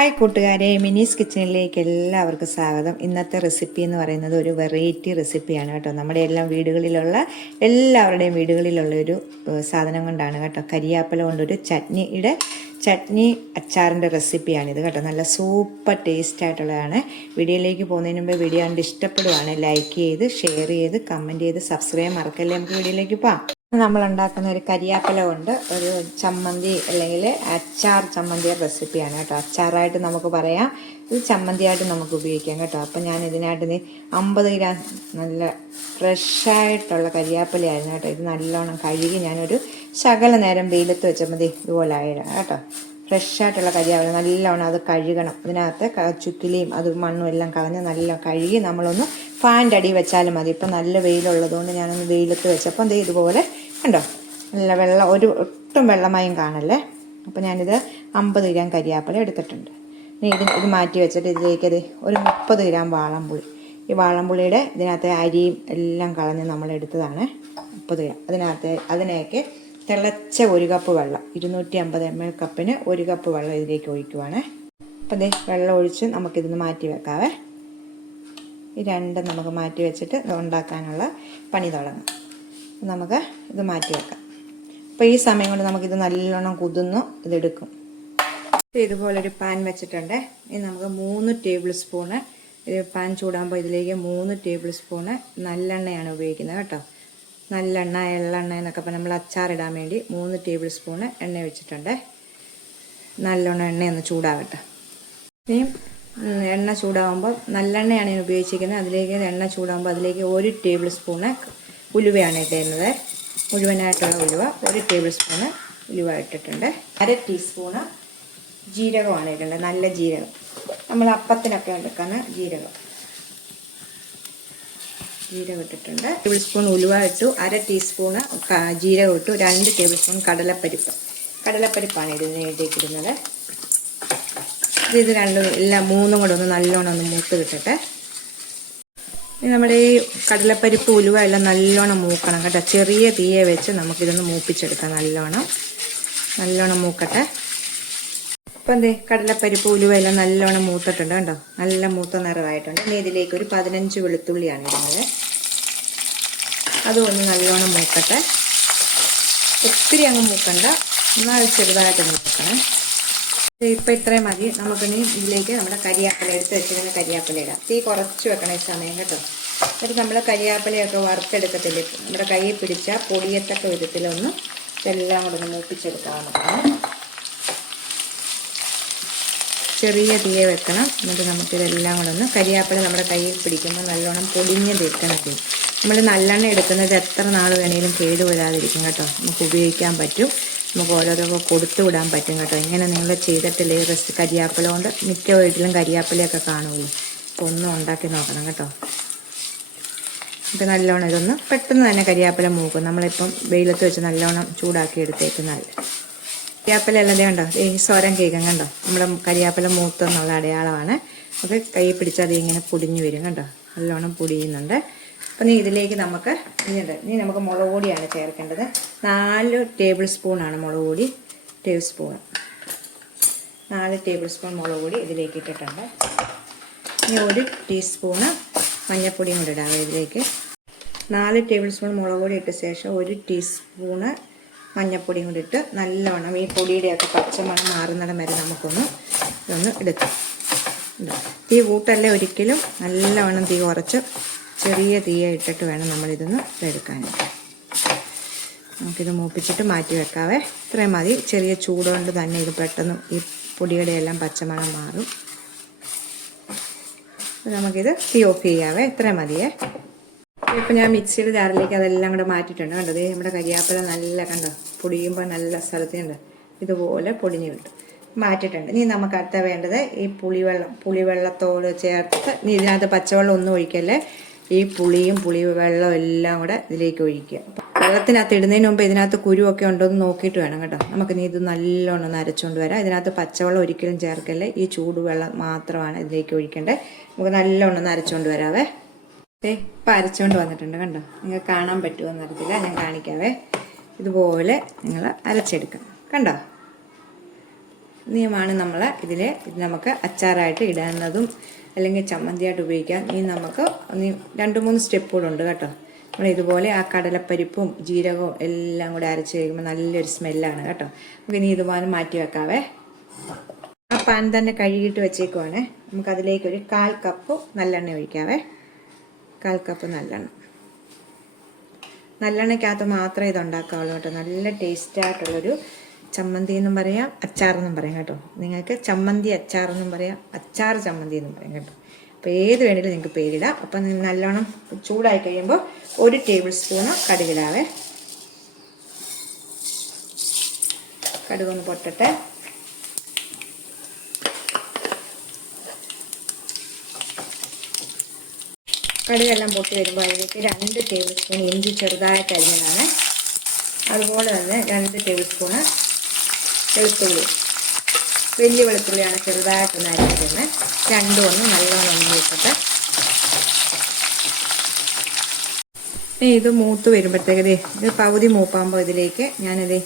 Hi കൂട്ടുകാരെ, മിനീസ് കിച്ചണിലേക്ക് എല്ലാവർക്കും സ്വാഗതം. ഇന്നത്തെ റെസിപ്പി എന്ന് പറയുന്നത് ഒരു വെറൈറ്റി റെസിപ്പിയാണ് കേട്ടോ. നമ്മുടെ എല്ലാവരുടെയും വീടുകളിലുള്ള ഒരു സാധനം കൊണ്ടാണ് കേട്ടോ. കരിയാപ്പല കൊണ്ടൊരു ചട്നി അച്ചാറിൻ്റെ റെസിപ്പിയാണിത് കേട്ടോ. നല്ല സൂപ്പർ ടേസ്റ്റ് ആയിട്ടുള്ളതാണ്. വീഡിയോയിലേക്ക് പോകുന്നതിന് മുമ്പ് വീഡിയോ കണ്ട് ഇഷ്ടപ്പെടുവാണ് ലൈക്ക് ചെയ്ത്, ഷെയർ ചെയ്ത്, കമൻറ്റ് ചെയ്ത്, സബ്സ്ക്രൈബ് മറക്കല്ലേ. നമുക്ക് വീഡിയോയിലേക്ക് പോകാം. നമ്മൾ ഉണ്ടാക്കുന്ന ഒരു കരിയാപ്പല കൊണ്ട് ഒരു ചമ്മന്തി അല്ലെങ്കിൽ അച്ചാർ ചമ്മന്തി റെസിപ്പിയാണ് കേട്ടോ. അച്ചാറായിട്ട് നമുക്ക് പറയാം, ഇത് ചമ്മന്തിയായിട്ട് നമുക്ക് ഉപയോഗിക്കാം കേട്ടോ. അപ്പം ഞാൻ ഇതിനായിട്ട് 50 ഗ്രാം നല്ല ഫ്രഷായിട്ടുള്ള കരിയാപ്പലയായിരുന്നു കേട്ടോ. ഇത് നല്ലോണം കഴുകി ഞാനൊരു ശകല നേരം വെയിലത്ത് വെച്ചാൽ മതി, ഇതുപോലെ ആയിടാം കേട്ടോ. ഫ്രഷായിട്ടുള്ള കരിയാപ്പല നല്ലോണം അത് കഴുകണം. അതിനകത്ത് ചുക്കിലിയും അത് മണ്ണും എല്ലാം കളഞ്ഞ് നല്ല കഴുകി നമ്മളൊന്ന് ഫാൻ്റെ അടി വെച്ചാലും മതി. ഇപ്പം നല്ല വെയിലുള്ളതുകൊണ്ട് ഞാനൊന്ന് വെയിലത്ത് വെച്ചപ്പം ഇതുപോലെ കണ്ടോ, നല്ല വെള്ളം, ഒട്ടും വെള്ളമയം കാണല്ലേ. അപ്പോൾ ഞാനിത് 50 ഗ്രാം കരിയാപ്പല എടുത്തിട്ടുണ്ട്. ഇനി ഇത് മാറ്റി വെച്ചിട്ട് ഇതിലേക്ക് ഒരു 30 ഗ്രാം വാളംപുളി. ഈ വാളംപുളിയുടെ ഇതിനകത്തെ അരിയും എല്ലാം കളഞ്ഞ് നമ്മൾ എടുത്തതാണ് 30 ഗ്രാം. അതിനേക്ക് തിളച്ച 1 കപ്പ് വെള്ളം, 250 ml കപ്പിന് 1 കപ്പ് വെള്ളം ഇതിലേക്ക് ഒഴിക്കുവാണ്. അപ്പം വെള്ളം ഒഴിച്ച് നമുക്കിതിന് മാറ്റി വെക്കാവേ. ഈ രണ്ടും നമുക്ക് മാറ്റി വെച്ചിട്ട് ഉണ്ടാക്കാനുള്ള പണി തുടങ്ങാം. നമുക്ക് ഇത് മാറ്റി വെക്കാം. അപ്പോൾ ഈ സമയം കൊണ്ട് നമുക്കിത് നല്ലോണം കുതിർന്ന് ഇതെടുക്കും. ഇതുപോലൊരു പാൻ വെച്ചിട്ടുണ്ട്. ഇനി നമുക്ക് 3 ടേബിൾ സ്പൂണ്, പാൻ ചൂടാകുമ്പോൾ ഇതിലേക്ക് 3 ടേബിൾ സ്പൂണ് നല്ലെണ്ണയാണ് ഉപയോഗിക്കുന്നത് കേട്ടോ. നല്ലെണ്ണ, എള്ളെണ്ണ എന്നൊക്കെ പറഞ്ഞാൽ നമ്മൾ അച്ചാറിടാൻ വേണ്ടി 3 ടേബിൾ സ്പൂണ് എണ്ണ വെച്ചിട്ടുണ്ട്. നല്ലോണം എണ്ണയൊന്ന് ചൂടാകട്ടെ. ഇനിയും എണ്ണ ചൂടാകുമ്പോൾ നല്ലെണ്ണയാണ് ഞാൻ ഉപയോഗിച്ചിരിക്കുന്നത്. എണ്ണ ചൂടാകുമ്പോൾ അതിലേക്ക് 1 ടേബിൾ സ്പൂണ് ഉലുവയാണ് ഇടുന്നത്. മുഴുവനായിട്ടുള്ള ഉലുവ 1 ടേബിൾ സ്പൂണ് ഉലുവ ഇട്ടിട്ടുണ്ട്. 1/2 ടീസ്പൂണ് ജീരകമാണ് ഇടേണ്ടത്. നല്ല ജീരകം, നമ്മൾ അപ്പത്തിനൊക്കെ എടുക്കുന്ന ജീരകം ഇട്ടിട്ടുണ്ട്. 1 ടേബിൾ സ്പൂൺ ഉലുവ ഇട്ടു, 1/2 ടീസ്പൂണ് ജീരകം ഇട്ടു, 2 ടേബിൾ സ്പൂൺ കടലപ്പരിപ്പാണ് ഇതിലേക്ക് ഇടുന്നത്. ഇത് രണ്ടും എല്ലാം മൂന്നും കൂടെ ഒന്ന് നല്ലോണം ഒന്ന് മൂത്ത് കിട്ടട്ടെ. നമ്മുടെ ഈ കടലപ്പരിപ്പ് ഉലുവ എല്ലാം നല്ലോണം മൂക്കണം കേട്ടോ. ചെറിയ തീയെ വെച്ച് നമുക്കിതൊന്ന് മൂപ്പിച്ചെടുക്കാം. നല്ലോണം മൂക്കട്ടെ. അപ്പം കടലപ്പരിപ്പ് ഉലുവ എല്ലാം നല്ലോണം മൂത്തിട്ടുണ്ട് കേട്ടോ. നല്ല മൂത്ത നിറവായിട്ടുണ്ട്. ഇനി ഇതിലേക്ക് ഒരു 15 വെളുത്തുള്ളിയാണ് ഇടുന്നത്. അതും ഒന്ന് നല്ലോണം മൂക്കട്ടെ. ഒത്തിരി അങ്ങ് മൂക്കണ്ട, എന്നാൽ ചെറുതായിട്ട് മൂക്കണം. ഇപ്പം ഇത്രയും മതി. നമുക്കിനി ഇതിലേക്ക് നമ്മുടെ കരിയാപ്പല എടുത്ത് വെച്ചിരുന്ന കരിയാപ്പല ഇടാം. തീ കുറച്ച് വെക്കണം ഈ സമയം കേട്ടോ. എന്നിട്ട് നമ്മൾ കരിയാപ്പലയൊക്കെ വറുത്തെടുക്കത്തില്ലേ, നമ്മുടെ കയ്യിൽ പിടിച്ചാൽ പൊടിയത്തക്ക വിധത്തിലൊന്ന് ഇതെല്ലാം കൂടെ ഒന്ന് മൂപ്പിച്ചെടുക്കാം. നമുക്ക് ചെറിയ തീയെ വെക്കണം. എന്നിട്ട് നമുക്കിതെല്ലാം കൂടെ ഒന്ന് കരിയാപ്പല നമ്മുടെ കയ്യിൽ പിടിക്കുമ്പോൾ നല്ലോണം പൊടിഞ്ഞ് തീർക്കണം. നമ്മൾ നല്ലെണ്ണ എടുക്കുന്നത് എത്ര നാൾ വേണേലും കേടുവരാതിരിക്കും കേട്ടോ. നമുക്ക് ഉപയോഗിക്കാൻ പറ്റും. നമുക്ക് ഓരോരോ കൊടുത്തു വിടാൻ പറ്റും കേട്ടോ. ഇങ്ങനെ നിങ്ങൾ ചെയ്തിട്ടില്ലേ കരിയാപ്പല കൊണ്ട്? മിക്ക വീട്ടിലും കരിയാപ്പലയൊക്കെ കാണുമല്ലോ. അപ്പോൾ ഒന്നും ഉണ്ടാക്കി നോക്കണം കേട്ടോ. ഇപ്പം നല്ലോണം ഇതൊന്ന് പെട്ടെന്ന് തന്നെ കരിയാപ്പല മൂക്കും. നമ്മളിപ്പം വെയിലത്ത് വെച്ച് നല്ലോണം ചൂടാക്കി എടുത്തേക്കുന്നത്. കരിയാപ്പല എല്ലാം കണ്ടോ, ഈ സ്വരം കേൾക്കാം കണ്ടോ. നമ്മുടെ കരിയാപ്പല മൂത്തെന്നുള്ള അടയാളമാണ്. അത് കൈ പിടിച്ചാൽ അത് ഇങ്ങനെ പൊടിഞ്ഞു വരും കണ്ടോ. നല്ലോണം പൊടിയുന്നുണ്ട്. അപ്പം ഇതിലേക്ക് നമുക്ക് നമുക്ക് മുളക് പൊടിയാണ് ചേർക്കേണ്ടത്. 4 ടേബിൾ സ്പൂണാണ് മുളക് പൊടി. 4 ടേബിൾ സ്പൂൺ മുളക് പൊടി ഇതിലേക്ക് ഇട്ടിട്ടുണ്ട്. ഇനി 1 ടീസ്പൂണ് മഞ്ഞൾപ്പൊടിയും കൂടി ഇടാം ഇതിലേക്ക്. 4 ടേബിൾ സ്പൂൺ മുളക് പൊടി ഇട്ട ശേഷം 1 ടീസ്പൂണ് മഞ്ഞൾപ്പൊടിയും കൂടി ഇട്ട് നല്ലവണ്ണം ഈ പൊടിയുടെയൊക്കെ പച്ചമണം മാറുന്നിടം വരെ ഇതൊന്ന് എടുക്കാം. തീ കൂട്ടല്ലേ ഒരിക്കലും. നല്ലവണ്ണം തീ കുറച്ച് ചെറിയ തീയെ ഇട്ടിട്ട് വേണം നമ്മളിതൊന്ന് എടുക്കാനായിട്ട്. നമുക്കിത് മൂപ്പിച്ചിട്ട് മാറ്റി വെക്കാവേ. ഇത്രയും മതി. ചെറിയ ചൂടുകൊണ്ട് തന്നെ ഇത് പെട്ടെന്ന് ഈ പൊടിയുടെ എല്ലാം പച്ചമണം മാറും. നമുക്കിത് തീ ഓഫ് ചെയ്യാവേ. ഇത്രയും മതിയേ. ഇപ്പം ഞാൻ മിക്സിയുടെ ജാറിലേക്ക് അതെല്ലാം കൂടെ മാറ്റിയിട്ടുണ്ട് കണ്ടോ. നമ്മുടെ കരിയാപ്പല നല്ല കണ്ടോ പൊടിയുമ്പോൾ നല്ല സ്ഥലത്തുണ്ട് ഇതുപോലെ പൊടിഞ്ഞ് കിട്ടും. മാറ്റിയിട്ടുണ്ട്. ഇനി നമുക്ക് അടുത്ത വേണ്ടത് ഈ പുളിവെള്ളത്തോട് ചേർത്ത്, ഇനി ഇതിനകത്ത് പച്ചവെള്ളം ഒന്നും ഒഴിക്കല്ലേ. ഈ പുളിവെള്ളം എല്ലാം കൂടെ ഇതിലേക്ക് ഒഴിക്കുക. വെള്ളത്തിനകത്ത് ഇടുന്നതിന് മുമ്പ് ഇതിനകത്ത് കുരുവൊക്കെ ഉണ്ടോ എന്ന് നോക്കിയിട്ട് വേണം കേട്ടോ. നമുക്കിനി ഇത് നല്ലോണം ഒന്ന് അരച്ചുകൊണ്ട് വരാം. ഇതിനകത്ത് പച്ചവെള്ളം ഒരിക്കലും ചേർക്കല്ലേ. ഈ ചൂടുവെള്ളം മാത്രമാണ് ഇതിലേക്ക് ഒഴിക്കേണ്ടത്. നമുക്ക് നല്ലോണം ഒന്ന് അരച്ചുകൊണ്ട് വരാവേ. ഇപ്പം അരച്ചുകൊണ്ട് വന്നിട്ടുണ്ട് കണ്ടോ. നിങ്ങൾക്ക് കാണാൻ പറ്റുമോ എന്നറിയത്തില്ല, ഞാൻ കാണിക്കാവേ. ഇതുപോലെ നിങ്ങൾ അരച്ചെടുക്കണം കണ്ടോ. ഇനിയുമാണ് നമ്മൾ ഇത് നമുക്ക് അച്ചാറായിട്ട് ഇടാവുന്നതും അല്ലെങ്കിൽ ചമ്മന്തിയായിട്ട് ഉപയോഗിക്കാം. ഇനി നമുക്ക് 2-3 സ്റ്റെപ്പുകളുണ്ട് കേട്ടോ. നമ്മൾ ഇതുപോലെ ആ കടലപ്പരിപ്പും ജീരകവും എല്ലാം കൂടെ അരച്ച് കഴിയുമ്പോൾ നല്ലൊരു സ്മെല്ലാണ് കേട്ടോ. നമുക്ക് ഇനി ഇതുപോലെ മാറ്റി വെക്കാവേ. ആ പാൻ തന്നെ കഴുകിയിട്ട് വെച്ചേക്കുവാണേ. നമുക്കതിലേക്കൊരു 1/4 കപ്പ് നല്ലെണ്ണ ഒഴിക്കാവേ. 1/4 കപ്പ് നല്ലെണ്ണയ്ക്കകത്ത് മാത്രമേ ഇത് ഉണ്ടാക്കാവുള്ളൂ കേട്ടോ. നല്ല ടേസ്റ്റായിട്ടുള്ളൊരു ചമ്മന്തി എന്നും പറയാം, അച്ചാറെന്നും പറയാം കേട്ടോ. നിങ്ങൾക്ക് ചമ്മന്തി അച്ചാറെന്നും പറയാം, അച്ചാർ ചമ്മന്തി എന്നും പറയാം കേട്ടോ. അപ്പോൾ ഏത് വേണമെങ്കിലും നിങ്ങൾക്ക് പേരിടാം. അപ്പം നല്ലോണം ചൂടായി കഴിയുമ്പോൾ 1 ടേബിൾ സ്പൂണ് കടുകിടാവേ. കടുകൊന്ന് പൊട്ടട്ടെ. കടുകെല്ലാം പൊട്ടി വരുമ്പോൾ അതിലേക്ക് 2 ടേബിൾ സ്പൂൺ ഇഞ്ചി ചെറുതായിട്ട് അരിഞ്ഞതാണ്. അതുപോലെ തന്നെ 2 ടേബിൾ സ്പൂണ് വെളുത്തുള്ളി, വലിയ വെളുത്തുള്ളിയാണ് ചെറുതായിട്ടൊന്ന് അരിഞ്ഞിരുന്നത്. രണ്ടും ഒന്ന് നല്ലോണം വെച്ചിട്ട് ഇത് മൂത്ത് വരുമ്പോഴത്തേക്ക് ഇത് പകുതി മൂപ്പാകുമ്പോൾ ഇതിലേക്ക് ഞാനിത്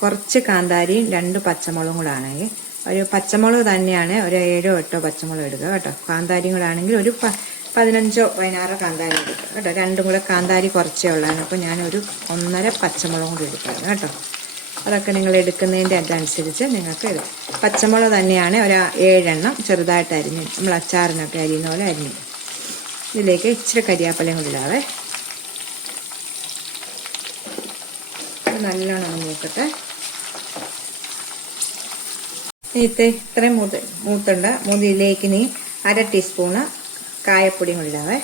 കുറച്ച് കാന്താരിയും 2 പച്ചമുളകും കൂടെ ആണെങ്കിൽ, ഒരു പച്ചമുളക് തന്നെയാണ് ഒരു 7-8 പച്ചമുളക് എടുക്കുക കേട്ടോ. കാന്താരിയും കൂടെ ആണെങ്കിൽ ഒരു 15-16 കാന്താരി എടുക്കുക കേട്ടോ. രണ്ടും കൂടെ കാന്താരി കുറച്ചേ ഉള്ളായിരുന്നു. അപ്പോൾ ഞാനൊരു 1.5 പച്ചമുളകും കൂടി എടുക്കായിരുന്നു കേട്ടോ. അതൊക്കെ നിങ്ങൾ എടുക്കുന്നതിൻ്റെ അതനുസരിച്ച് നിങ്ങൾക്ക് എടുക്കാം. പച്ചമുളക് തന്നെയാണ് ഒരു 7 എണ്ണം ചെറുതായിട്ട് അരിഞ്ഞ്, നമ്മൾ അച്ചാറിനൊക്കെ അരിയുന്ന പോലെ അരിഞ്ഞു. ഇതിലേക്ക് ഇച്ചിരി കരിയാപ്പലയും കൂടി ഇടാവേ. നല്ലോണം മൂക്കട്ടെ. ഇത്രയും മൂത്തുണ്ട്. ഇതിലേക്ക് നീ 1/2 ടീസ്പൂണ് കായപ്പൊടിയും കൂടി ഇടാവേ.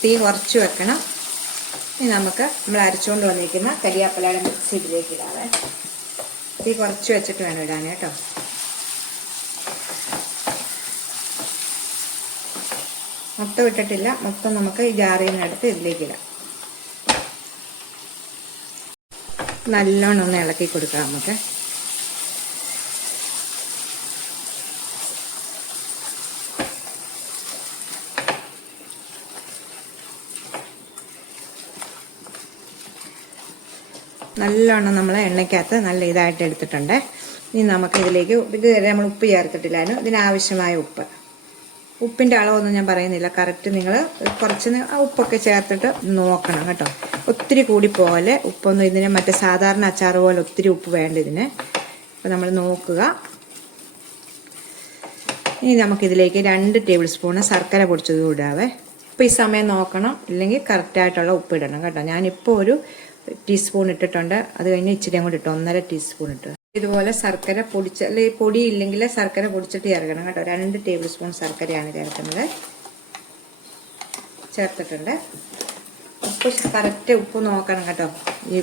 തീ കുറച്ച് വെക്കണം. ഇനി നമുക്ക് നമ്മൾ അരച്ചുകൊണ്ട് വന്നിരിക്കുന്ന കരിയാപ്പലയുടെ മിക്സ് ഇതിലേക്ക് ഇടാവേ. തീ കുറച്ച് വെച്ചിട്ട് വേണം ഇടാൻ കേട്ടോ. മൊത്തം ഇട്ടിട്ടില്ല, മൊത്തം നമുക്ക് ഈ ജാറിൽ നിന്ന് എടുത്ത് ഇതിലേക്ക് ഇടാം. നല്ലോണം ഒന്ന് ഇളക്കി കൊടുക്കാം നമുക്ക്. നല്ലോണം നമ്മൾ എണ്ണയ്ക്കകത്ത് നല്ല ഇതായിട്ട് എടുത്തിട്ടുണ്ട്. ഇനി നമുക്ക് ഇതിലേക്ക് ഇതുവരെ നമ്മൾ ഉപ്പ് ചേർത്തിട്ടില്ലായിരുന്നു. ഇതിനാവശ്യമായ ഉപ്പിൻ്റെ അളവൊന്നും ഞാൻ പറയുന്നില്ല. കറക്റ്റ് നിങ്ങൾ കുറച്ച് ഉപ്പൊക്കെ ചേർത്തിട്ട് നോക്കണം കേട്ടോ. ഒത്തിരി കൂടി പോലെ ഉപ്പൊന്നും ഇതിന് മറ്റേ സാധാരണ അച്ചാർ പോലെ ഒത്തിരി ഉപ്പ് വേണ്ട ഇതിന്. അപ്പോൾ നമ്മൾ നോക്കുക. ഇനി നമുക്കിതിലേക്ക് 2 ടേബിൾ സ്പൂണ് ശർക്കര പൊടിച്ചത് ഇടാവേ. ഇപ്പോൾ ഈ സമയം നോക്കണം, ഇല്ലെങ്കിൽ കറക്റ്റായിട്ടുള്ള ഉപ്പ് ഇടണം കേട്ടോ. ഞാനിപ്പോൾ ഒരു ടീസ്പൂൺ ഇട്ടിട്ടുണ്ട്. അത് കഴിഞ്ഞ് ഇച്ചിരി കൂടി ഇട്ടു, 1.5 ടീസ്പൂൺ ഇട്ടു. ഇതുപോലെ ശർക്കര പൊടിച്ച്, അല്ലെങ്കിൽ പൊടി ഇല്ലെങ്കിൽ ശർക്കര പൊടിച്ചിട്ട് ചേർക്കണം കേട്ടോ. 2 ടേബിൾ സ്പൂൺ ശർക്കരയാണ് ചേർക്കുന്നത്. ചേർത്തിട്ടുണ്ട്. ഉപ്പ് കറക്റ്റ് ഉപ്പ് നോക്കണം കേട്ടോ. ഈ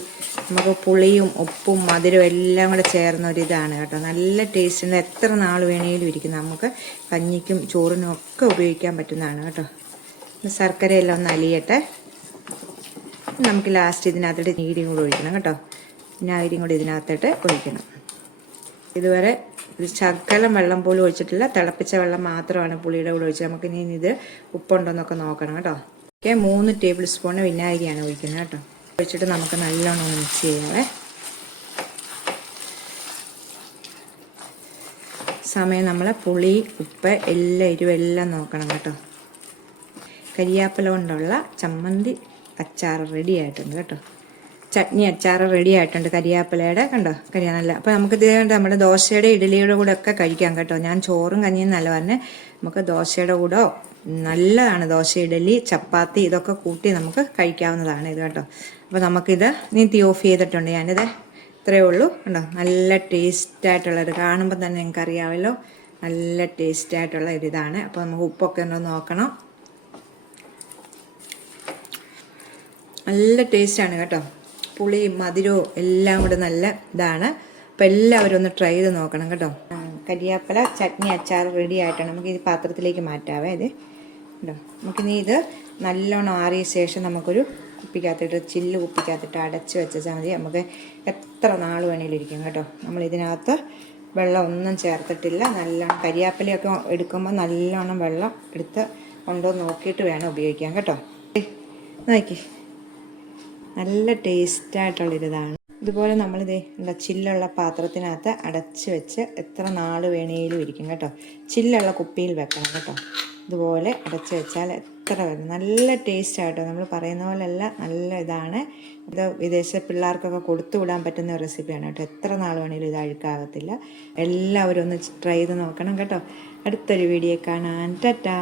നമുക്ക് പുളിയും ഉപ്പും മധുരവും എല്ലാം കൂടെ ചേർന്ന ഒരിതാണ് കേട്ടോ. നല്ല ടേസ്റ്റിൻ്റെ എത്ര നാൾ വേണമെങ്കിലും ഇരിക്കും. നമുക്ക് കഞ്ഞിക്കും ചോറിനും ഒക്കെ ഉപയോഗിക്കാൻ പറ്റുന്നതാണ് കേട്ടോ. ശർക്കരയെല്ലാം ഒന്ന് അലിയട്ടെ. നമുക്ക് ലാസ്റ്റ് ഇതിനകത്തിട്ട് നീരും കൂടെ ഒഴിക്കണം കേട്ടോ. വിനാഗിരിയും കൂടി ഇതിനകത്തിട്ട് ഒഴിക്കണം. ഇതുവരെ ശകലം വെള്ളം പോലും ഒഴിച്ചിട്ടില്ല. തിളപ്പിച്ച വെള്ളം മാത്രമാണ് പുളിയുടെ കൂടെ ഒഴിച്ചത്. നമുക്ക് ഇനി ഇത് ഉപ്പുണ്ടോന്നൊക്കെ നോക്കണം കേട്ടോ. 3 ടേബിൾ സ്പൂൺ വിനാഗിരിയാണ് ഒഴിക്കുന്നത് കേട്ടോ. ഒഴിച്ചിട്ട് നമുക്ക് നല്ലോണം മിക്സ് ചെയ്യാവേ. സമയം നമ്മൾ പുളി ഉപ്പ് എല്ലാം എരിവെല്ലാം നോക്കണം കേട്ടോ. കരിയാപ്പല കൊണ്ടുള്ള ചമ്മന്തി അച്ചാർ റെഡി ആയിട്ടുണ്ട് കേട്ടോ. ചട്നി അച്ചാർ റെഡി ആയിട്ടുണ്ട് കരിയാപ്പലയുടെ. കണ്ടോ നല്ല. അപ്പോൾ നമുക്കിത് നമ്മുടെ ദോശയുടെ ഇഡലിയുടെ കൂടെ ഒക്കെ കഴിക്കാം കേട്ടോ. ഞാൻ ചോറും കഞ്ഞിയും നല്ല പറഞ്ഞ് നമുക്ക് ദോശയുടെ കൂടെ നല്ലതാണ്. ദോശ, ഇഡലി, ചപ്പാത്തി ഇതൊക്കെ കൂട്ടി നമുക്ക് കഴിക്കാവുന്നതാണ് ഇത് കേട്ടോ. അപ്പോൾ നമുക്കിത് തീ ഓഫ് ചെയ്തിട്ടുണ്ട് ഞാനിത്. ഇത്രയേ ഉള്ളൂ കണ്ടോ. നല്ല ടേസ്റ്റായിട്ടുള്ളത് കാണുമ്പോൾ തന്നെ നിങ്ങൾക്ക് അറിയാമല്ലോ. നല്ല ടേസ്റ്റായിട്ടുള്ള ഒരിതാണ്. അപ്പോൾ നമുക്ക് ഉപ്പൊക്കെ ഉണ്ടോ നോക്കണം. നല്ല ടേസ്റ്റാണ് കേട്ടോ. പുളിയും മധുരവും എല്ലാം കൂടെ നല്ല ഇതാണ്. അപ്പോൾ എല്ലാവരും ഒന്ന് ട്രൈ ചെയ്ത് നോക്കണം കേട്ടോ. കരിയാപ്പല ചട്നി അച്ചാർ റെഡി ആയിട്ടാണ്. നമുക്ക് ഈ പാത്രത്തിലേക്ക് മാറ്റാവേ. ഇത് കേട്ടോ. നമുക്കിനി ഇത് നല്ലോണം ആറിയ ശേഷം നമുക്കൊരു കുപ്പിക്കകത്തിട്ട്, ചില്ല് കുപ്പിക്കകത്തിട്ട് അടച്ച് വെച്ചാൽ മതി. നമുക്ക് എത്ര നാൾ വേണമെങ്കിലും ഇരിക്കും കേട്ടോ. നമ്മളിതിനകത്ത് വെള്ളം ഒന്നും ചേർത്തിട്ടില്ല. നല്ലോണം കരിയാപ്പലയൊക്കെ എടുക്കുമ്പോൾ നല്ലോണം വെള്ളം എടുത്ത് ഉണ്ടോ നോക്കിയിട്ട് വേണം ഉപയോഗിക്കാൻ കേട്ടോ. നോക്കി നല്ല ടേസ്റ്റായിട്ടുള്ളൊരിതാണ്. ഇതുപോലെ നമ്മളിതേ എന്താ ചില്ലുള്ള പാത്രത്തിനകത്ത് അടച്ച് വെച്ച് എത്ര നാൾ വേണേലും ഇരിക്കും കേട്ടോ. ചില്ലുള്ള കുപ്പിയിൽ വെക്കണം കേട്ടോ. ഇതുപോലെ അടച്ച് വെച്ചാൽ എത്ര വരും, നല്ല ടേസ്റ്റ് ആട്ടോ. നമ്മൾ പറയുന്ന പോലെയല്ല, നല്ല ഇതാണ്. ഇത് വിദേശ പിള്ളേർക്കൊക്കെ കൊടുത്തു വിടാൻ പറ്റുന്ന ഒരു റെസിപ്പിയാണ് കേട്ടോ. എത്ര നാൾ വേണേലും ഇത് അഴുക്കാകത്തില്ല. എല്ലാവരും ഒന്ന് ട്രൈ ചെയ്ത് നോക്കണം കേട്ടോ. അടുത്തൊരു വീഡിയോ കാണാൻ ടാറ്റാ.